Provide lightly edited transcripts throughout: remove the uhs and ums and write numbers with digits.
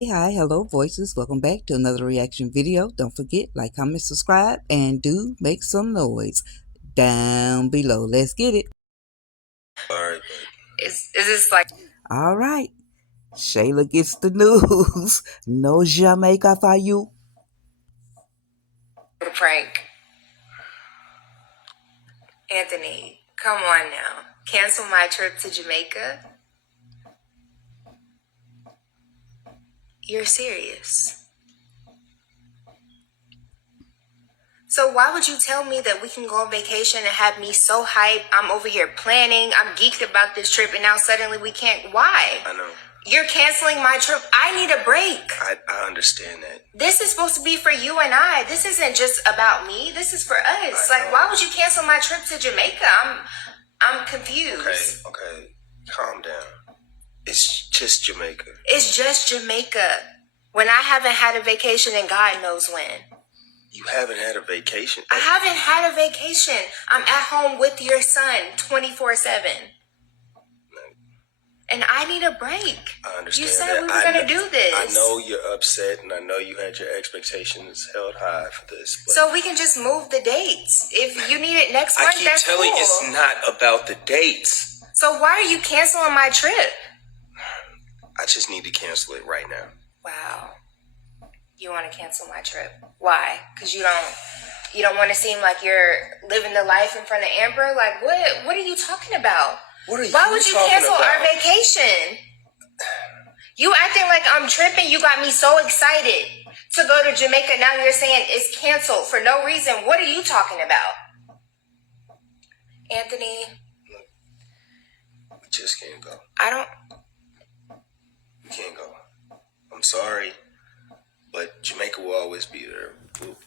Hi, hello, voices. Welcome back to another reaction video. Don't forget, like, comment, subscribe, and do make some noise down below. Let's get it. All right, is this like All right. Shayla gets the news. No Jamaica for you. a prank? Anthony, come on now. Cancel my trip to Jamaica? You're serious. So why would you tell me that we can go on vacation and have me so hyped? I'm over here planning. I'm geeked about this trip, and now suddenly we can't. Why? I know. You're canceling my trip. I need a break. I understand that. This is supposed to be for you and I. This isn't just about me. This is for us. Like, why would you cancel my trip to Jamaica? I'm confused. Okay. Calm down. It's just Jamaica. It's just Jamaica. When I haven't had a vacation and God knows when. You haven't had a vacation? I haven't had a vacation. I'm at home with your son 24/7. And I need a break. I understand. You said we were going to do this. I know you're upset, and I know you had your expectations held high for this. But so we can just move the dates. If you need it next month, that's cool. I keep telling you it's not about the dates. So why are you canceling my trip? I just need to cancel it right now. Wow. You want to cancel my trip? Why? Because you don't want to seem like you're living the life in front of Amber? Like, what are you talking about? Why would you cancel our vacation? You acting like I'm tripping. You got me so excited to go to Jamaica. Now you're saying it's canceled for no reason. What are you talking about? Anthony. We just can't go. We can't go. I'm sorry. But Jamaica will always be there.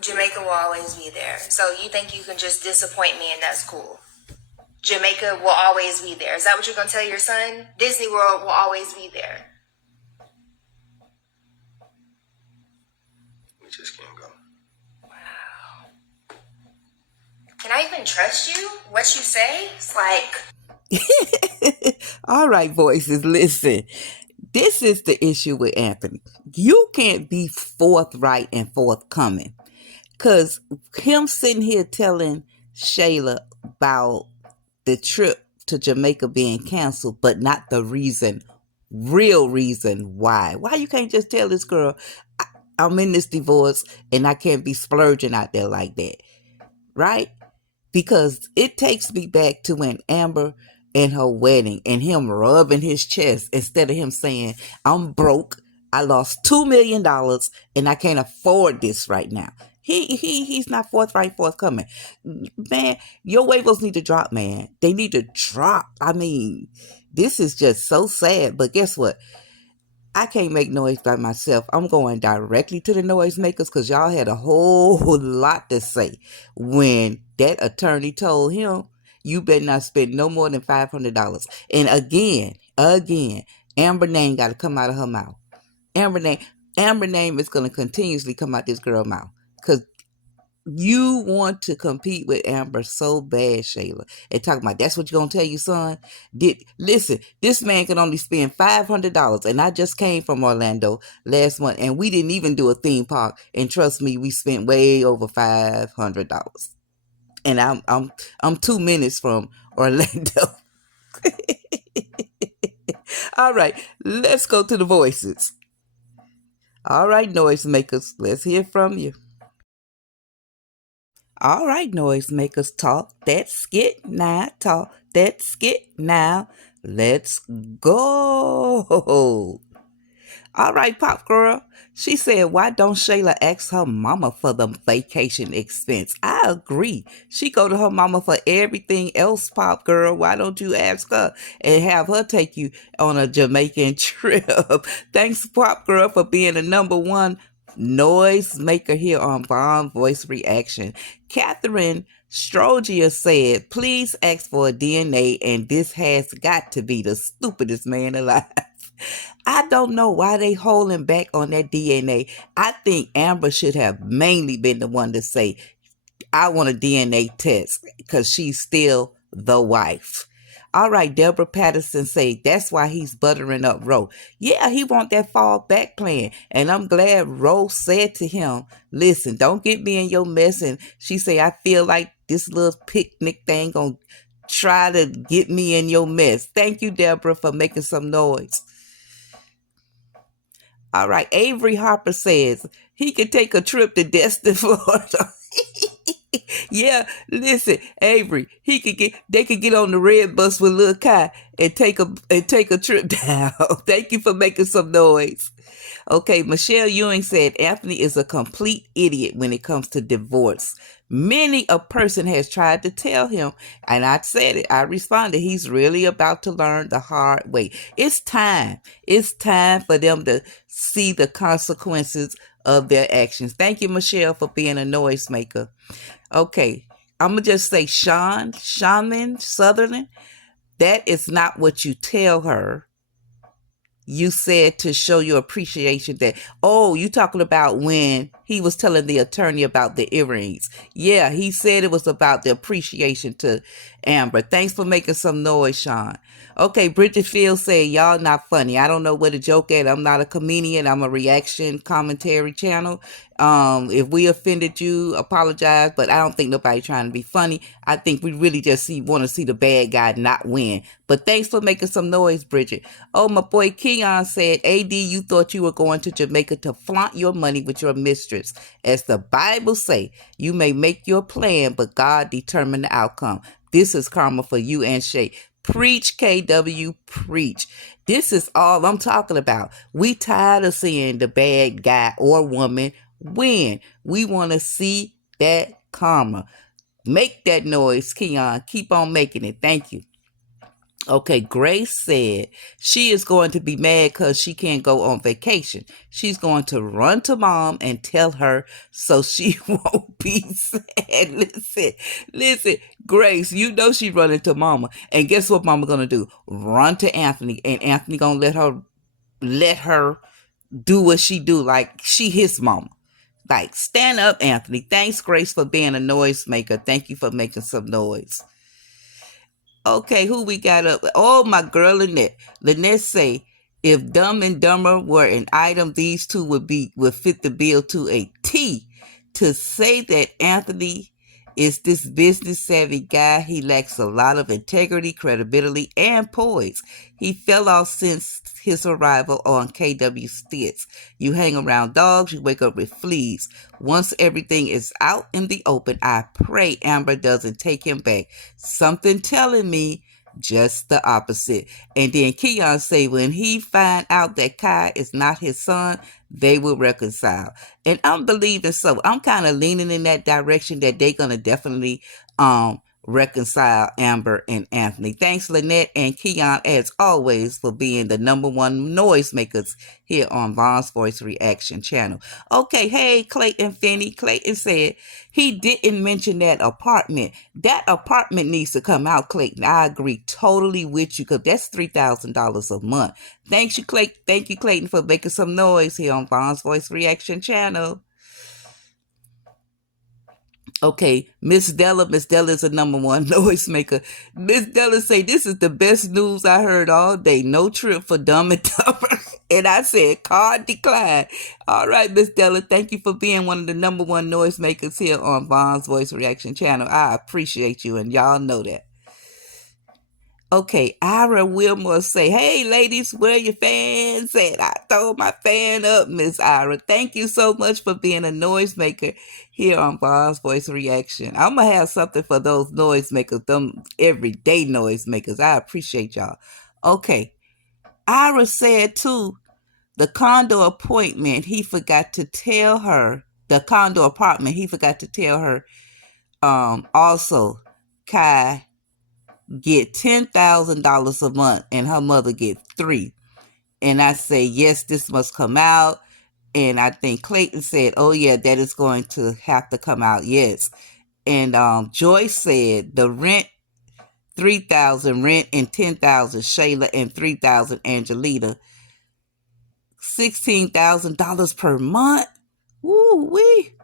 Jamaica will always be there. So you think you can just disappoint me and that's cool? Jamaica will always be there. Is that what you're going to tell your son? Disney World will always be there. We just can't go. Wow. Can I even trust you? What you say? It's like... All right, voices, listen. This is the issue with Anthony. You can't be forthright and forthcoming. Because him sitting here telling Shayla about the trip to Jamaica being canceled, but not the real reason why. Why you can't just tell this girl, I'm in this divorce and I can't be splurging out there like that, right? Because it takes me back to when Amber and her wedding and him rubbing his chest instead of him saying, I'm broke, I lost $2 million and I can't afford this right now. He's not forthcoming. Man, your labels need to drop, man. They need to drop. I mean, this is just so sad. But guess what? I can't make noise by myself. I'm going directly to the noisemakers because y'all had a whole lot to say when that attorney told him you better not spend no more than $500. And again, Amber name got to come out of her mouth. Amber name is going to continuously come out this girl's mouth because you want to compete with Amber so bad, Shayla. And talking about that's what you're gonna tell your son. Listen, this man can only spend $500, and I just came from Orlando last month, and we didn't even do a theme park. And trust me, we spent way over $500. And I'm 2 minutes from Orlando. All right, let's go to the voices. All right, noisemakers, let's hear from you. All right, noisemakers, talk that skit now. Talk that skit now. Let's go. All right, Pop Girl. She said, why don't Shayla ask her mama for the vacation expense? I agree. She go to her mama for everything else, Pop Girl. Why don't you ask her and have her take you on a Jamaican trip? Thanks, Pop Girl, for being the #1 noise maker here on Vaughn Voice Reaction. Catherine Strogia said, please ask for a DNA, and this has got to be the stupidest man alive. I don't know why they holding back on that DNA. I think Amber should have mainly been the one to say, I want a DNA test because she's still the wife. All right, Deborah Patterson say that's why he's buttering up Roe. Yeah, he want that fall back plan. And I'm glad Roe said to him, listen, don't get me in your mess. And she say, I feel like this little picnic thing gonna try to get me in your mess. Thank you, Deborah, for making some noise. All right, Avery Harper says he could take a trip to Destin, Florida. Yeah, listen, Avery, they could get on the red bus with Lil Kai and take a trip down. Thank you for making some noise. Okay, Michelle Ewing said Anthony is a complete idiot when it comes to divorce. Many a person has tried to tell him, and I said it, I responded, he's really about to learn the hard way. It's time. It's time for them to see the consequences of their actions. Thank you, Michelle, for being a noisemaker. Okay, I'm going to just say Shaman Sutherland, that is not what you tell her. You said to show your appreciation that, oh, you talking about when he was telling the attorney about the earrings. Yeah, he said it was about the appreciation to Amber. Thanks for making some noise, Sean. Okay, Bridget Field said, y'all not funny. I don't know where to joke at. I'm not a comedian. I'm a reaction commentary channel. If we offended you, apologize, but I don't think nobody trying to be funny. I think we really just want to see the bad guy not win. But thanks for making some noise, Bridget. Oh, my boy Keon said, AD, you thought you were going to Jamaica to flaunt your money with your mistress. As the Bible say, you may make your plan, but God determine the outcome. This is karma for you and Shay. Preach, KW, preach. This is all I'm talking about. We tired of seeing the bad guy or woman win. We want to see that karma. Make that noise, Keon. Keep on making it. Thank you. Okay, Grace said she is going to be mad because she can't go on vacation. She's going to run to mom and tell her so she won't be sad. Listen, Grace, you know she's running to mama. And guess what mama gonna do? Run to Anthony. And Anthony gonna let her do what she do, like she his mama. Like, stand up, Anthony. Thanks, Grace, for being a noisemaker. Thank you for making some noise. Okay, who we got up? Oh, my girl Lynette. Lynette say, if Dumb and Dumber were an item, these two would fit the bill to a T. To say that Anthony is this business savvy guy, he lacks a lot of integrity, credibility, and poise. He fell off since his arrival on KW Stits. You hang around dogs, you wake up with fleas. Once everything is out in the open, I pray Amber doesn't take him back. Something telling me just the opposite. And then Keon say when he find out that Kai is not his son, they will reconcile. And I'm believing so. I'm kind of leaning in that direction that they're going to definitely reconcile Amber and Anthony. Thanks, Lynette and Keon, as always, for being the number one noisemakers here on Vaughn's Voice Reaction channel. Okay, hey, Clayton Finney. Clayton said he didn't mention that apartment. That apartment needs to come out, Clayton. I agree totally with you because that's $3,000 a month. Thank you, Clayton, for making some noise here on Vaughn's Voice Reaction channel. Okay, Miss Della is a number one noisemaker. Miss Della say, this is the best news I heard all day. No trip for Dumb and Dumber. And I said, card decline. All right, Miss Della, thank you for being one of the number one noisemakers here on Vaughn's Voice Reaction channel. I appreciate you, and y'all know that. Okay, Ira Wilmore say, hey, ladies, where your fans at? I throw my fan up, Miss Ira. Thank you so much for being a noisemaker here on Vaughn's Voice Reaction. I'm going to have something for those noisemakers, them everyday noisemakers. I appreciate y'all. Okay, Ira said, too, the condo appointment, he forgot to tell her, the condo apartment, he forgot to tell her, also, Kai get $10,000 a month and her mother get $3,000. And I say, yes, this must come out. And I think Clayton said, oh yeah, that is going to have to come out. Yes. And Joyce said the rent, $3,000 rent, and $10,000 Shayla, and $3,000 Angelita. $16,000 per month. Woo wee.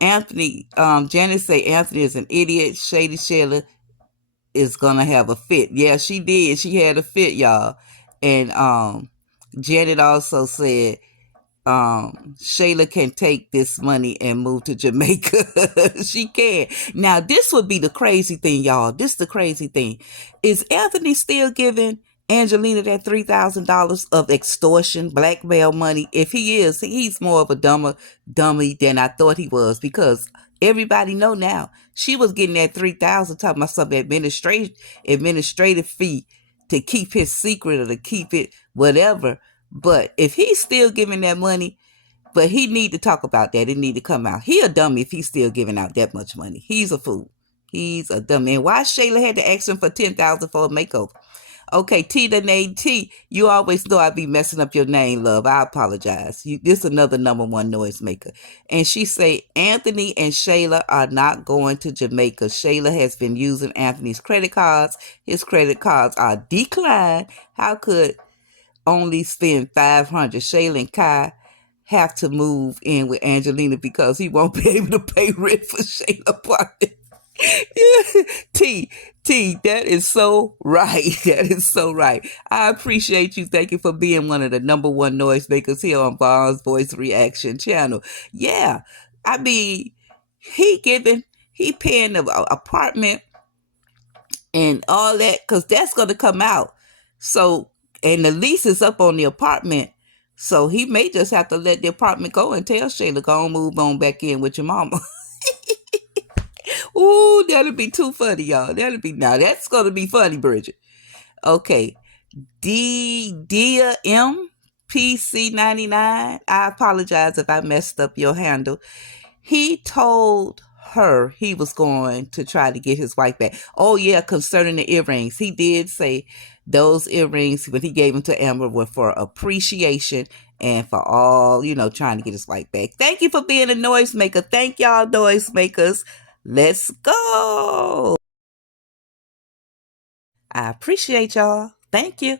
Anthony, Janice say Anthony is an idiot. Shady Shayla, is gonna have a fit. Yeah, she did. She had a fit, y'all. And Janet also said Shayla can take this money and move to Jamaica. She can. Now, this would be the crazy thing, y'all. This the crazy thing. Is Anthony still giving Angelina that $3,000 of extortion, blackmail money? If he is, he's more of a dummy than I thought he was, because everybody know now she was getting that 3,000, talking about some administrative fee to keep his secret or to keep it whatever. But if he's still giving that money, but he need to talk about that. It need to come out. He a dummy if he's still giving out that much money. He's a fool. He's a dummy. And why Shayla had to ask him for $10,000 for a makeover? Okay, T, you always know I be messing up your name, love. I apologize. This another #1 noisemaker. And she say, Anthony and Shayla are not going to Jamaica. Shayla has been using Anthony's credit cards. His credit cards are declined. How could only spend $500? Shayla and Kai have to move in with Angelina because he won't be able to pay rent for Shayla apartment. T, that is so right. That is so right. I appreciate you. Thank you for being one of the #1 noisemakers here on Vaughn's Voice Reaction channel. Yeah, I mean, he paying the apartment and all that, because that's going to come out. So, and the lease is up on the apartment. So he may just have to let the apartment go and tell Shayla, go on, move on back in with your mama. Ooh, that'll be too funny, y'all. Now that's going to be funny, Bridget. Okay. Dia MPC99. I apologize if I messed up your handle. He told her he was going to try to get his wife back. Oh, yeah, concerning the earrings. He did say those earrings, when he gave them to Amber, were for appreciation and for all, trying to get his wife back. Thank you for being a noisemaker. Thank y'all, noisemakers. Let's go. I appreciate y'all. Thank you.